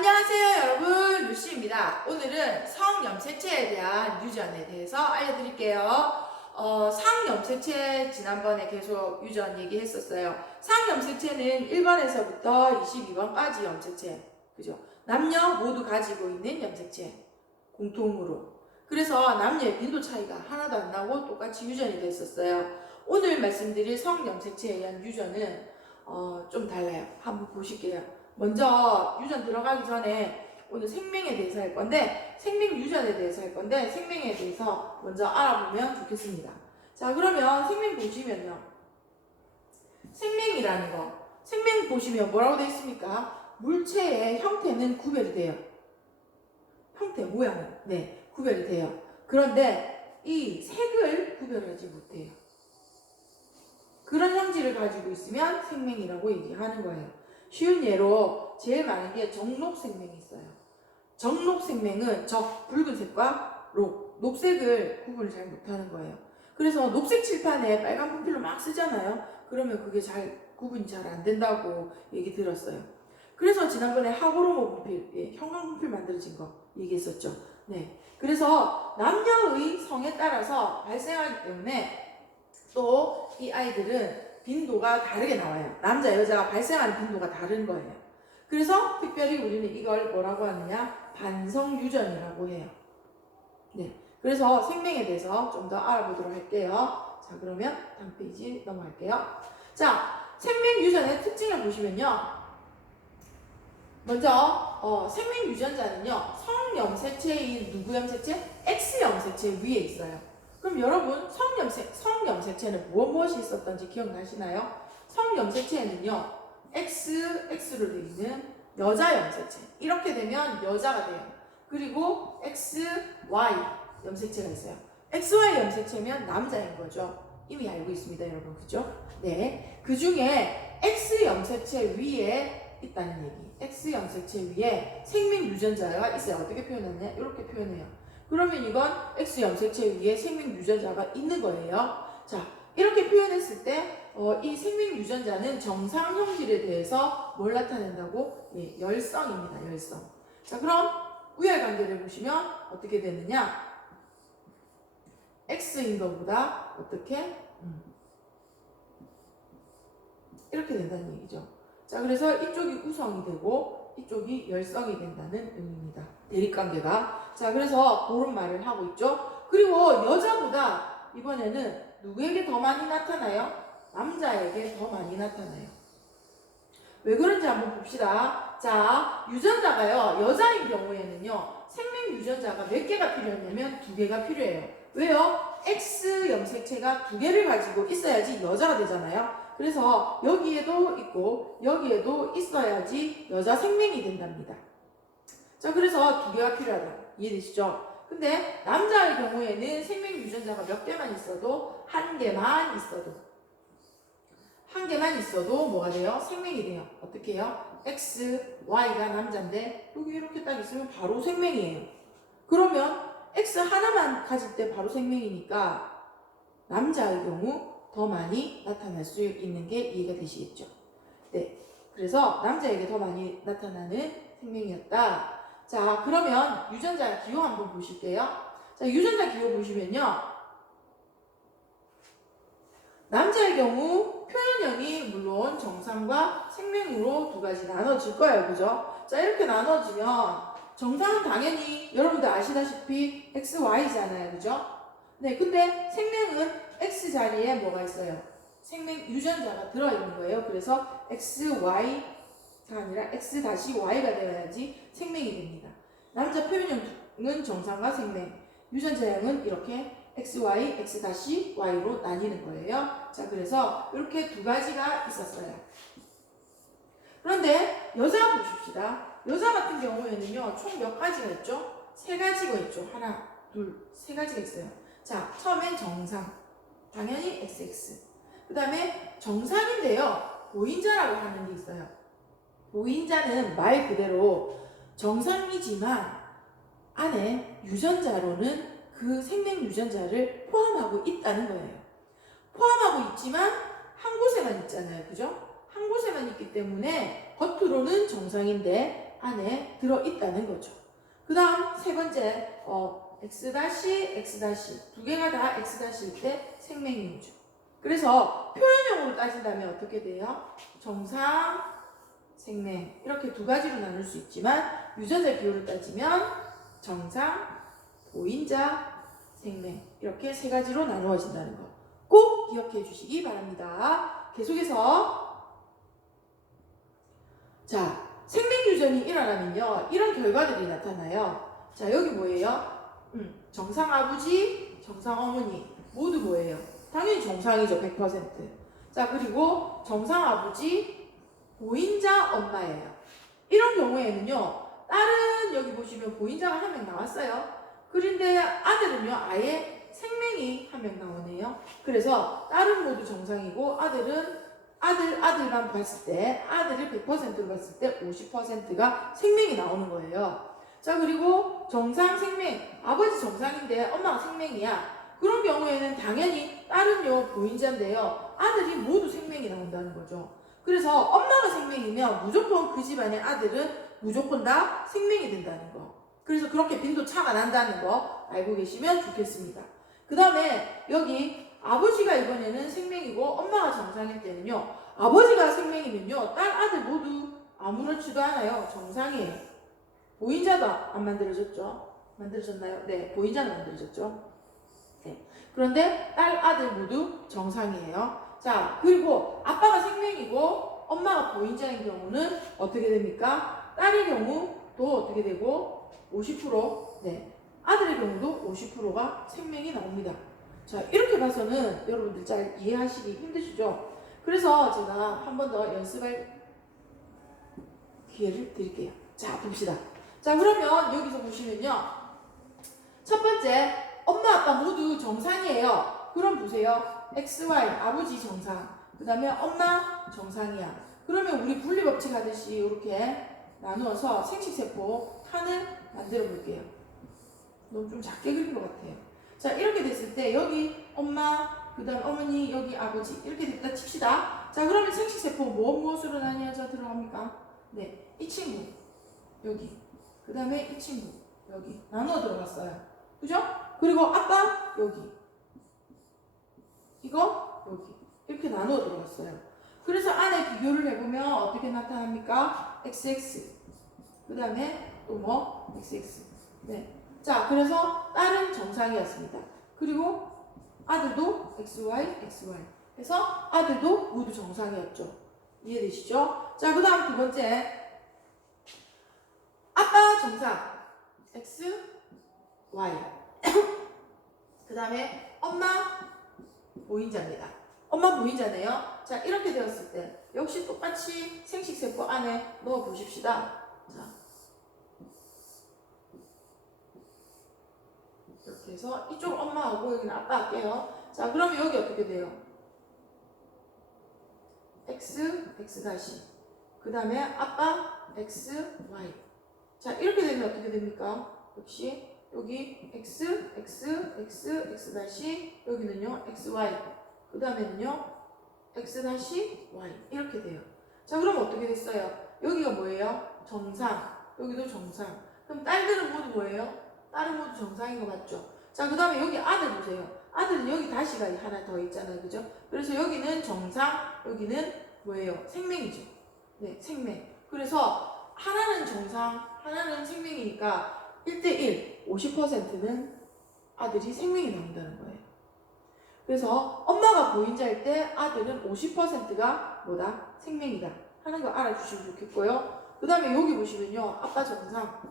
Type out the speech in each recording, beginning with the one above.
안녕하세요 여러분, 루시입니다. 오늘은 성염색체에 대한 유전에 대해서 알려드릴게요. 상염색체 지난번에 계속 유전 얘기했었어요. 상염색체는 1번에서부터 22번까지 염색체, 그죠? 남녀 모두 가지고 있는 염색체 공통으로. 그래서 남녀의 빈도 차이가 하나도 안 나고 똑같이 유전이 됐었어요. 오늘 말씀드릴 성염색체에 의한 유전은 좀 달라요. 한번 보실게요. 먼저 유전 들어가기 전에 오늘 생명에 대해서 할 건데, 생명 유전에 대해서 할 건데, 생명에 대해서 먼저 알아보면 좋겠습니다. 자, 그러면 생명 보시면요. 생명이라는 거. 생명 보시면 뭐라고 되어 있습니까? 물체의 형태는 구별이 돼요. 형태, 모양은. 네, 구별이 돼요. 그런데 이 색을 구별하지 못해요. 그런 형질을 가지고 있으면 생명이라고 얘기하는 거예요. 쉬운 예로 제일 많은 게 정록생명이 있어요. 정록생명은 붉은색과 녹색을 구분을 잘 못하는 거예요. 그래서 녹색 칠판에 빨간 분필로 막 쓰잖아요. 그러면 그게 구분이 잘 안 된다고 얘기 들었어요. 그래서 지난번에 하고로모 분필, 형광 분필 만들어진 거 얘기했었죠. 네. 그래서 남녀의 성에 따라서 발생하기 때문에 또 이 아이들은 빈도가 다르게 나와요. 남자, 여자가 발생하는 빈도가 다른 거예요. 그래서 특별히 우리는 이걸 뭐라고 하느냐? 반성유전이라고 해요. 네. 그래서 생명에 대해서 좀 더 알아보도록 할게요. 자, 그러면 다음 페이지 넘어갈게요. 자, 생명유전의 특징을 보시면요. 먼저 생명유전자는요. 성염색체인 누구 염색체? X염색체 위에 있어요. 그럼 여러분 성염색체는 무엇이 있었던지 기억나시나요? 성염색체에는요 X로 되어 있는 여자 염색체, 이렇게 되면 여자가 돼요. 그리고 X, Y 염색체가 있어요. XY 염색체면 남자인 거죠. 이미 알고 있습니다 여러분, 그죠? 네, 그 중에 X 염색체 위에 있다는 얘기. X 염색체 위에 생명 유전자가 있어요. 어떻게 표현하냐? 이렇게 표현해요. 그러면 이건 X 염색체 위에 생명 유전자가 있는 거예요. 자, 이렇게 표현했을 때 이 생명 유전자는 정상 형질에 대해서 뭘 나타낸다고? 예, 열성입니다. 열성. 자, 그럼 우열 관계를 보시면 어떻게 되느냐? X인 것보다 어떻게? 이렇게 된다는 얘기죠. 자, 그래서 이쪽이 우성이 되고 이쪽이 열성이 된다는 의미입니다. 대립관계가. 자, 그래서 그런 말을 하고 있죠. 그리고 여자보다 이번에는 누구에게 더 많이 나타나요? 남자에게 더 많이 나타나요. 왜 그런지 한번 봅시다. 자, 유전자가요, 여자인 경우에는요, 생명 유전자가 몇 개가 필요하냐면 2개가 필요해요. 왜요? X 염색체가 2개를 가지고 있어야지 여자가 되잖아요. 그래서 여기에도 있고 여기에도 있어야지 여자 생명이 된답니다. 자, 그래서 2개가 필요하다. 이해되시죠? 근데 남자의 경우에는 생명 유전자가 몇 개만 있어도 한 개만 있어도 뭐가 돼요? 생명이 돼요. 어떻게 해요? X, Y가 남자인데 여기 이렇게 딱 있으면 바로 생명이에요. 그러면 X 하나만 가질 때 바로 생명이니까 남자의 경우 더 많이 나타날 수 있는 게 이해가 되시겠죠? 네. 그래서 남자에게 더 많이 나타나는 생명이었다. 자, 그러면 유전자 기호 한번 보실게요. 자, 유전자 기호 보시면요. 남자의 경우 표현형이 물론 정상과 생명으로 2가지 나눠질 거예요. 그죠? 자, 이렇게 나눠지면 정상은 당연히 여러분들 아시다시피 XY잖아요. 그죠? 네, 근데 생명은 X 자리에 뭐가 있어요? 생명 유전자가 들어있는 거예요. 그래서 XY가 아니라 X-Y가 되어야지 생명이 됩니다. 남자 표현형은 정상과 생명, 유전자형은 이렇게 XY, X-Y로 나뉘는 거예요. 자, 그래서 이렇게 2가지가 있었어요. 그런데 여자 보십시다. 여자 같은 경우에는요, 총 몇 가지가 있죠? 3가지가 있죠. 하나, 둘, 3가지가 있어요. 자, 처음엔 정상. 당연히 XX. 그 다음에 정상인데요, 보인자라고 하는 게 있어요. 보인자는 말 그대로 정상이지만 안에 유전자로는 그 생명 유전자를 포함하고 있다는 거예요. 포함하고 있지만 한 곳에만 있잖아요. 그죠? 한 곳에만 있기 때문에 겉으로는 정상인데 안에 들어있다는 거죠. 그 다음 세 번째 X 다시 X 다시 두 개가 다 X 다시일 때 생명이죠. 그래서 표현형으로 따진다면 어떻게 돼요? 정상, 생명 이렇게 두 가지로 나눌 수 있지만 유전자 비율을 따지면 정상, 보인자, 생명 이렇게 세 가지로 나누어진다는 거 꼭 기억해 주시기 바랍니다. 계속해서 자, 생명 유전이 일어나면요 이런 결과들이 나타나요. 자, 여기 뭐예요? 정상 아버지, 정상 어머니 모두 뭐예요? 당연히 정상이죠. 100%. 자, 그리고 정상 아버지, 보인자 엄마예요. 이런 경우에는요 딸은 여기 보시면 보인자가 한 명 나왔어요. 그런데 아들은요 아예 생명이 한 명 나오네요. 그래서 딸은 모두 정상이고 아들만 봤을 때 아들을 100%로 봤을 때 50%가 생명이 나오는 거예요. 자, 그리고 정상 생명 아버지 정상인데 엄마가 생명이야. 그런 경우에는 당연히 딸은요 보인자인데요 아들이 모두 생명이 나온다는 거죠. 그래서 엄마가 생명이면 무조건 그 집안의 아들은 무조건 다 생명이 된다는 거. 그래서 그렇게 빈도 차가 난다는 거 알고 계시면 좋겠습니다. 그 다음에 여기 아버지가 이번에는 생명이고 엄마가 정상일 때는요 아버지가 생명이면요 딸 아들 모두 아무렇지도 않아요. 정상이에요. 보인자도 안 만들어졌죠? 만들어졌나요? 네, 보인자는 만들어졌죠. 네. 그런데 딸 아들 모두 정상이에요. 자, 그리고 아빠가 생명이고 엄마가 보인자인 경우는 어떻게 됩니까? 딸의 경우도 어떻게 되고 50%, 네, 아들의 경우도 50%가 생명이 나옵니다. 자, 이렇게 봐서는 여러분들 잘 이해하시기 힘드시죠? 그래서 제가 한 번 더 연습할 기회를 드릴게요. 자, 봅시다. 자, 그러면 여기서 보시면요 첫 번째 엄마 아빠 모두 정상이에요. 그럼 보세요. XY 아버지 정상, 그 다음에 엄마 정상이야. 그러면 우리 분리법칙 하듯이 이렇게 나누어서 생식세포 칸을 만들어 볼게요. 너무 좀 작게 그린 것 같아요. 자, 이렇게 됐을 때 여기 엄마, 그 다음 어머니, 여기 아버지 이렇게 됐다 칩시다. 자, 그러면 생식세포 무엇으로 나뉘어져 들어갑니까? 네, 이 친구 여기, 그 다음에 이 친구 여기 나누어 들어갔어요. 그죠? 그리고 아빠 여기, 이거 여기 이렇게 나누어 들어갔어요. 그래서 안에 비교를 해보면 어떻게 나타납니까? XX, 그 다음에 또 뭐? XX. 네. 자, 그래서 딸은 정상이었습니다. 그리고 아들도 XY, XY. 그래서 아들도 모두 정상이었죠. 이해되시죠? 자, 그 다음 두 번째. 아빠 정상. X, Y. 그 다음에 엄마 보인자입니다. 엄마 보인자네요. 자, 이렇게 되었을 때 역시 똑같이 생식세포 안에 넣어 보십시다. 자, 이렇게 해서 이쪽 엄마하고 여기는 아빠 할게요. 자, 그러면 여기 어떻게 돼요? X, X 다시. 그 다음에 아빠 X, Y. 자, 이렇게 되면 어떻게 됩니까? 역시 여기 X, X, X, X 다시. 여기는요 X, Y. 그 다음에는요 X 다시 Y. 이렇게 돼요. 자, 그럼 어떻게 됐어요? 여기가 뭐예요? 정상. 여기도 정상. 그럼 딸들은 모두 뭐예요? 딸은 모두 정상인 거 맞죠? 자, 그 다음에 여기 아들 보세요. 아들은 여기 다시가 하나 더 있잖아요. 그죠? 그래서 여기는 정상, 여기는 뭐예요? 생명이죠. 네, 생명. 그래서 하나는 정상, 하나는 생명이니까 1대1, 50%는 아들이 생명이 나온다는 거예요. 그래서 엄마가 보인자일 때 아들은 50%가 뭐다? 생명이다 하는 거 알아주시면 좋겠고요. 그 다음에 여기 보시면요. 아빠 정상,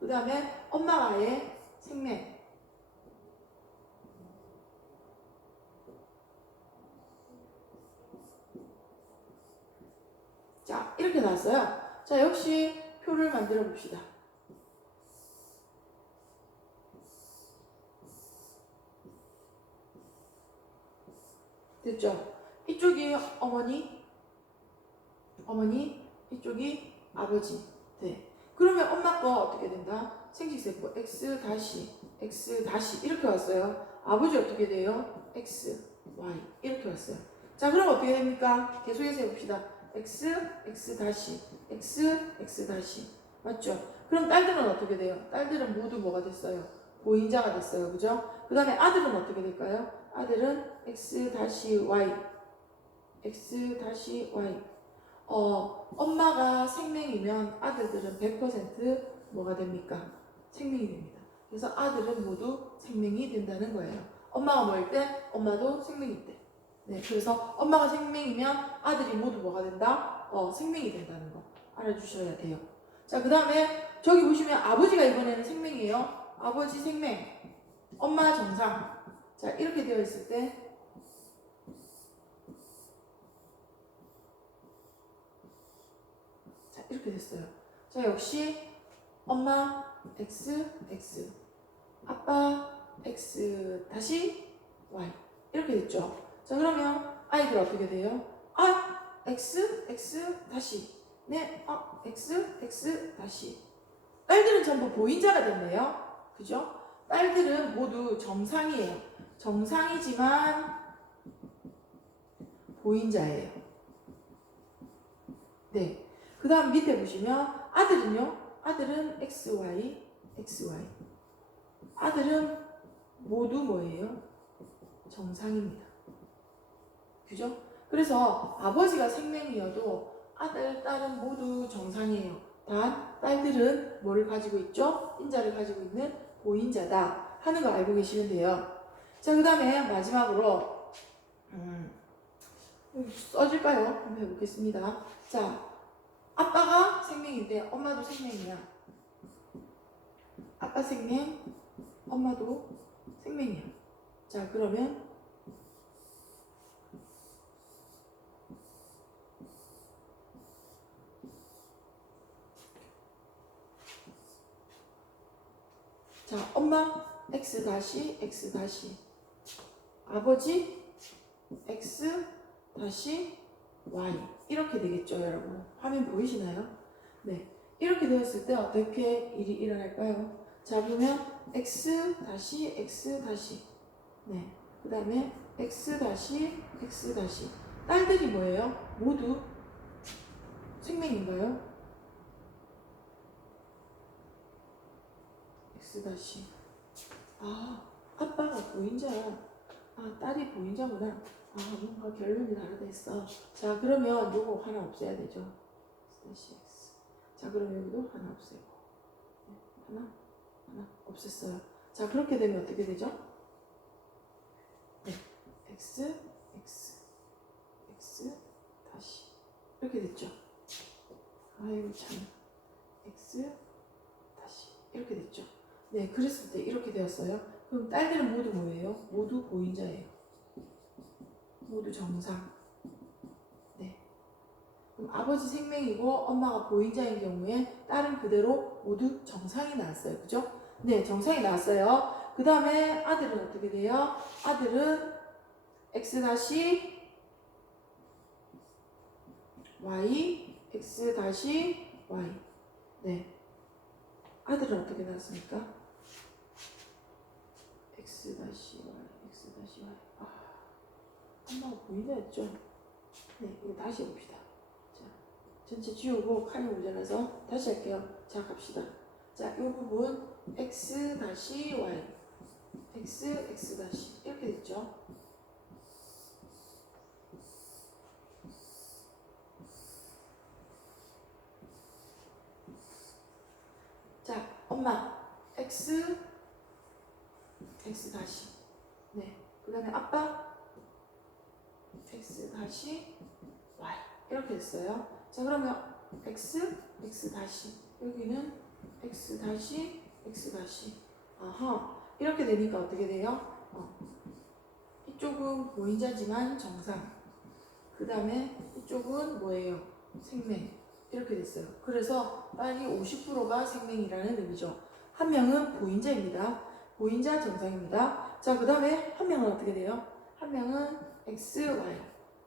그 다음에 엄마가 아예 생명. 자, 이렇게 나왔어요. 자, 역시 표를 만들어 봅시다. 됐죠? 이쪽이 어머니, 이쪽이 아버지. 네. 그러면 엄마 거 어떻게 된다? 생식세포 X 다시, X 다시 이렇게 왔어요. 아버지 어떻게 돼요? X, Y 이렇게 왔어요. 자, 그럼 어떻게 됩니까? 계속해서 해봅시다. x 다시 x 다시 맞죠? 그럼 딸들은 어떻게 돼요? 딸들은 모두 뭐가 됐어요? 보인자가 됐어요. 그죠? 그 다음에 아들은 어떻게 될까요? 아들은 x 다시 y x 다시 y 엄마가 생명이면 아들들은 100% 뭐가 됩니까? 생명이 됩니다. 그래서 아들은 모두 생명이 된다는 거예요. 엄마가 뭐일 때? 엄마도 생명일 때. 네, 그래서 엄마가 생명이면 아들이 모두 뭐가 된다? 생명이 된다는 거 알아주셔야 돼요. 자, 그 다음에 저기 보시면 아버지가 이번에는 생명이에요. 아버지 생명, 엄마 정상. 자, 이렇게 되어 있을 때 자, 이렇게 됐어요. 자, 역시 엄마 x 아빠 x 다시 y 이렇게 됐죠. 자, 그러면 아이들 어떻게 돼요? x 다시 x 다시 딸들은 전부 보인자가 됐네요. 그죠? 딸들은 모두 정상이에요. 정상이지만 보인자예요. 네. 그 다음 밑에 보시면 아들은요. 아들은 xy 아들은 모두 뭐예요? 정상입니다. 그죠? 그래서 아버지가 생명이어도 아들, 딸은 모두 정상이에요. 단 딸들은 뭐를 가지고 있죠? 인자를 가지고 있는 보인자다 하는 거 알고 계시면 돼요. 자, 그 다음에 마지막으로 써질까요? 한번 해보겠습니다. 자, 아빠가 생명인데 엄마도 생명이야. 아빠 생명, 엄마도 생명이야. 자, 그러면 자, 엄마 x 다시 아버지 x 다시 y 이렇게 되겠죠, 여러분. 화면 보이시나요? 네, 이렇게 되었을 때 어떻게 일이 일어날까요? 자, 그러면 x 다시 네, 그 다음에 x 다시 딸들이 뭐예요? 모두 생명인가요? x 다시 아빠가 보인자야. 딸이 보인자구나. 뭔가 결론이 다르다 했어. 자, 그러면 요거 하나 없애야 되죠. x x. 자, 그럼 여기도 하나 없애고. 네, 하나 없앴어요. 자, 그렇게 되면 어떻게 되죠? 네, x 다시 이렇게 됐죠. 아이고 참. x 다시 이렇게 됐죠. 네, 그랬을 때 이렇게 되었어요. 그럼 딸들은 모두 뭐예요? 모두 보인자예요. 모두 정상. 네. 그럼 아버지 생명이고 엄마가 보인자인 경우에 딸은 그대로 모두 정상이 나왔어요. 그죠? 네, 정상이 나왔어요. 그 다음에 아들은 어떻게 돼요? 아들은 x 다시 y, x 다시 y. 네. 아들은 어떻게 나왔습니까? x 다시 y. 엄마가 보인다 했죠? 네, 이거 다시 해봅시다. 자, 전체 지우고 칼이 모자라서 다시 할게요. 자, 갑시다. 자, 이 부분 x 다시 y, x 다시 이렇게 됐죠? 자, 엄마 x 다시. 네, 그 다음에 아빠 x 다시 y 이렇게 됐어요. 자, 그러면 x 다시 여기는 x 다시 이렇게 되니까 어떻게 돼요? 이쪽은 보인자지만 정상, 그 다음에 이쪽은 뭐예요? 생명 이렇게 됐어요. 그래서 딸이 50%가 생명이라는 의미죠. 한 명은 보인자입니다. 보인자 정상입니다. 자, 그 다음에 한 명은 어떻게 돼요? 한 명은 x, y,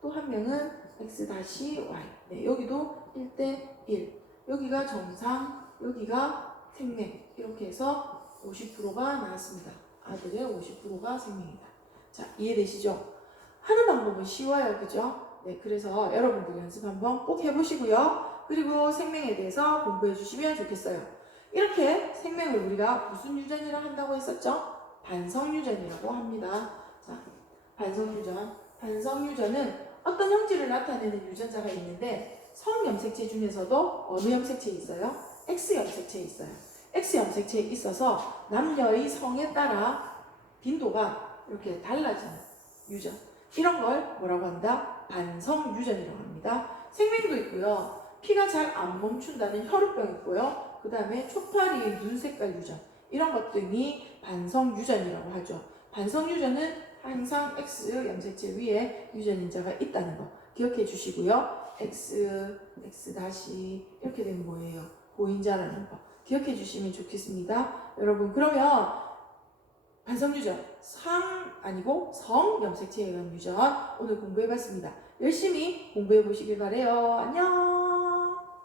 또 한 명은 x 다시 y. 네, 여기도 1대1. 여기가 정상, 여기가 생명. 이렇게 해서 50%가 나왔습니다. 아들의 50%가 생명이다. 자, 이해되시죠? 하는 방법은 쉬워요. 그죠? 네, 그래서 여러분들 연습 한번 꼭 해보시고요. 그리고 생명에 대해서 공부해 주시면 좋겠어요. 이렇게 생명을 우리가 무슨 유전이라 한다고 했었죠? 반성유전이라고 합니다. 자, 반성유전. 반성유전은 어떤 형질을 나타내는 유전자가 있는데 성염색체 중에서도 어느 염색체에 있어요? X염색체에 있어요. X염색체에 있어서 남녀의 성에 따라 빈도가 이렇게 달라지는 유전. 이런 걸 뭐라고 한다? 반성유전이라고 합니다. 생명도 있고요. 피가 잘 안 멈춘다는 혈우병 있고요. 그 다음에 초파리의 눈 색깔 유전. 이런 것 등이 반성유전이라고 하죠. 반성유전은 항상 X 염색체 위에 유전인자가 있다는 거 기억해 주시고요. X, X 다시 이렇게 되면 뭐예요? 보인자라는 거 기억해 주시면 좋겠습니다. 여러분 그러면 반성유전, 상 아니고 성 염색체에 의한 유전 오늘 공부해봤습니다. 열심히 공부해 보시길 바래요. 안녕.